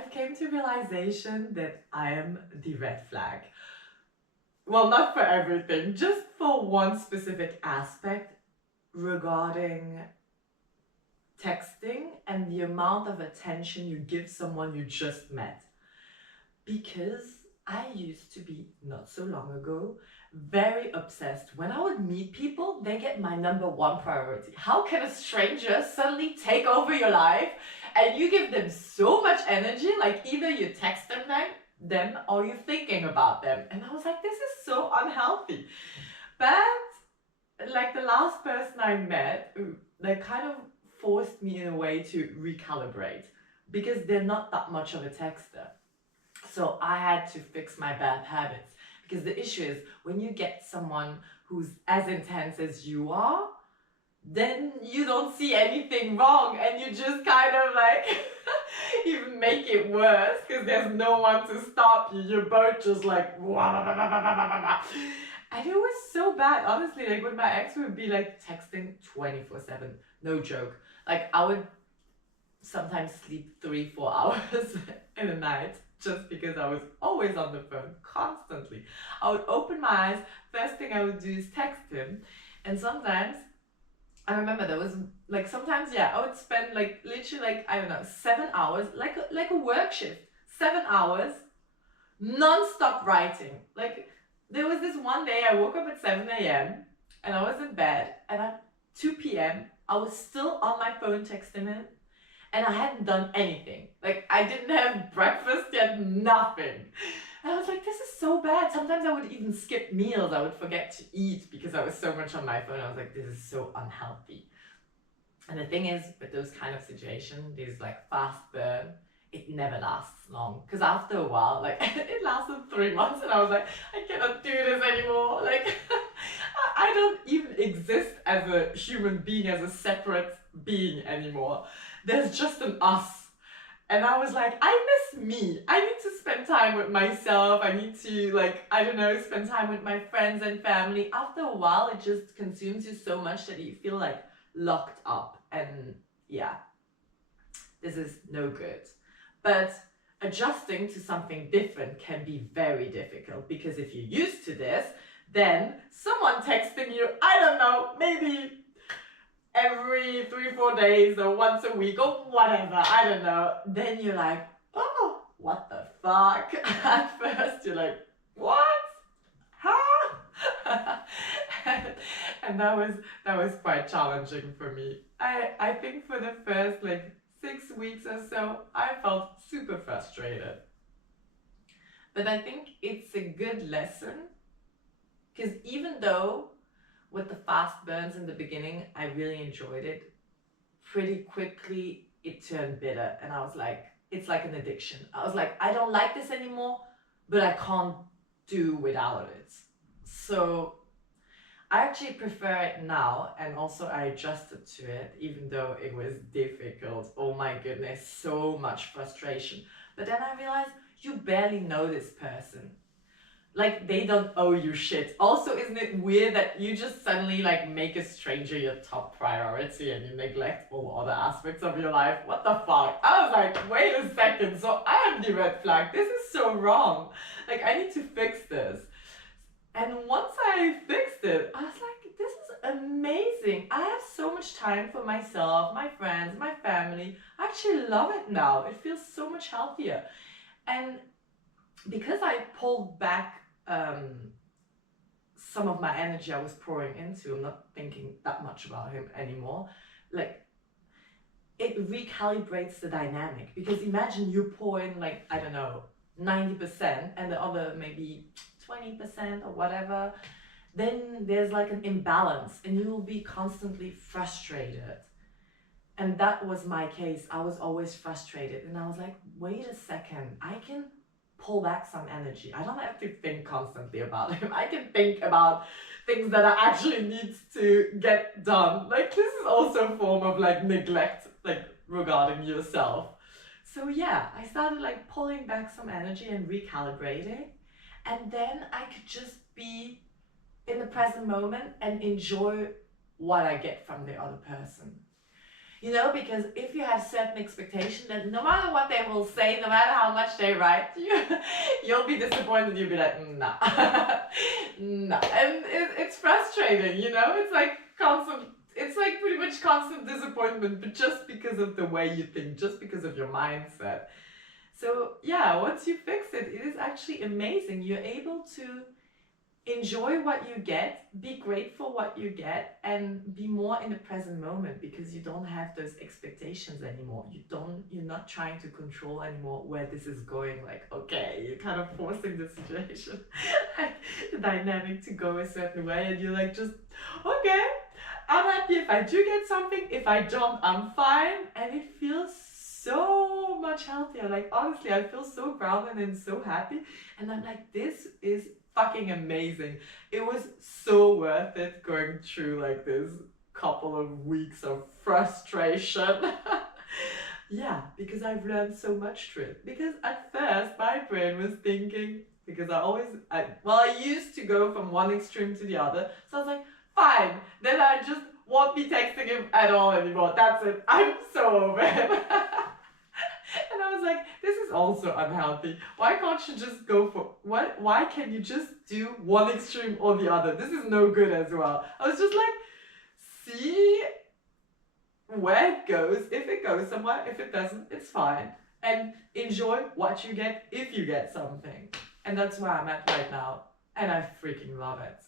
I've came to realization that I am the red flag. Well, not for everything, just for one specific aspect regarding texting and the amount of attention you give someone you just met. Because I used to be, not so long ago, very obsessed. When I would meet people, they get my number one priority. How can a stranger suddenly take over your life and you give them so much energy? Like either you text them or you're thinking about them. And I was like, this is so unhealthy. But like the last person I met, like kind of forced me in a way to recalibrate because they're not that much of a texter. So I had to fix my bad habits because the issue is when you get someone who's as intense as you are, then you don't see anything wrong and you just kind of like even make it worse because there's no one to stop you. You're both just like and it was so bad, honestly. Like with my ex, we would be like texting 24/7, no joke. Like I would sometimes sleep 3-4 hours in a night just because I was always on the phone constantly. I would open my eyes, first thing I would do is text him, and sometimes I remember there was like sometimes I would spend like literally like I don't know 7 hours like a work shift, 7 hours non-stop writing. Like there was this one day I woke up at 7 a.m. and I was in bed, and at 2 p.m. I was still on my phone texting him, and I hadn't done anything. Like I didn't have breakfast yet, nothing. And I was like, this is so bad. Sometimes I would even skip meals. I would forget to eat because I was so much on my phone. I was like, this is so unhealthy. And the thing is, with those kind of situations, these like fast burn, it never lasts long. Because after a while, like it lasted 3 months, and I was like, I cannot do this anymore. Like I don't even exist as a human being, as a separate being anymore. There's just an us. And I was like, I miss me. I need to spend time with myself. I need to, like, I don't know, spend time with my friends and family. After a while, it just consumes you so much that you feel like locked up. And yeah, this is no good. But adjusting to something different can be very difficult because if you're used to this, then someone texting you, I don't know, maybe every 3-4 days or once a week or whatever, I don't know, then you're like, oh, what the fuck? At first you're like, what? Huh? And that was quite challenging for me. I think for the first like 6 weeks or so, I felt super frustrated. But I think it's a good lesson because even though with the fast burns in the beginning, I really enjoyed it. Pretty quickly, it turned bitter, and I was like, it's like an addiction. I was like, I don't like this anymore, but I can't do without it. So I actually prefer it now, and also I adjusted to it, even though it was difficult. Oh my goodness, so much frustration. But then I realized you barely know this person. Like they don't owe you shit. Also, isn't it weird that you just suddenly like make a stranger your top priority and you neglect all other aspects of your life? What the fuck? I was like, wait a second, so I am the red flag. This is so wrong. Like I need to fix this. And once I fixed it, I was like, this is amazing. I have so much time for myself, my friends, my family. I actually love it now. It feels so much healthier. And because I pulled back some of my energy I was pouring into, I'm not thinking that much about him anymore. Like it recalibrates the dynamic because imagine you pour in like, I don't know, 90% and the other maybe 20% or whatever, then there's like an imbalance and you will be constantly frustrated. And that was my case. I was always frustrated and I was like, wait a second, I can pull back some energy. I don't have to think constantly about him. I can think about things that I actually need to get done. Like this is also a form of like neglect, like regarding yourself. So yeah, I started like pulling back some energy and recalibrating. And then I could just be in the present moment and enjoy what I get from the other person. You know, because if you have certain expectation that no matter what they will say, no matter how much they write you, you'll be disappointed. You'll be like, nah, nah. And it's frustrating, you know? It's like constant, it's like pretty much constant disappointment, but just because of the way you think, just because of your mindset. So yeah, once you fix it, it is actually amazing. You're able to enjoy what you get, be grateful what you get, and be more in the present moment because you don't have those expectations anymore. You're not trying to control anymore where this is going. Like, okay, you're kind of forcing the situation, like the dynamic to go a certain way, and you're like, just okay, I'm happy if I do get something. If I don't, I'm fine, and it feels so much healthier. Like honestly, I feel so grounded and so happy, and I'm like, this is fucking amazing. It was so worth it going through like this couple of weeks of frustration. Yeah, because I've learned so much through it. Because at first my brain was thinking, because I used to go from one extreme to the other. So I was like, fine, then I just won't be texting him at all anymore. That's it. I'm so over him. And I was like, this is also unhealthy. Why can't you just go for what? Why can you just do one extreme or the other? This is no good as well. I was just like, see where it goes. If it goes somewhere, if it doesn't, it's fine. And enjoy what you get if you get something. And that's where I'm at right now. And I freaking love it.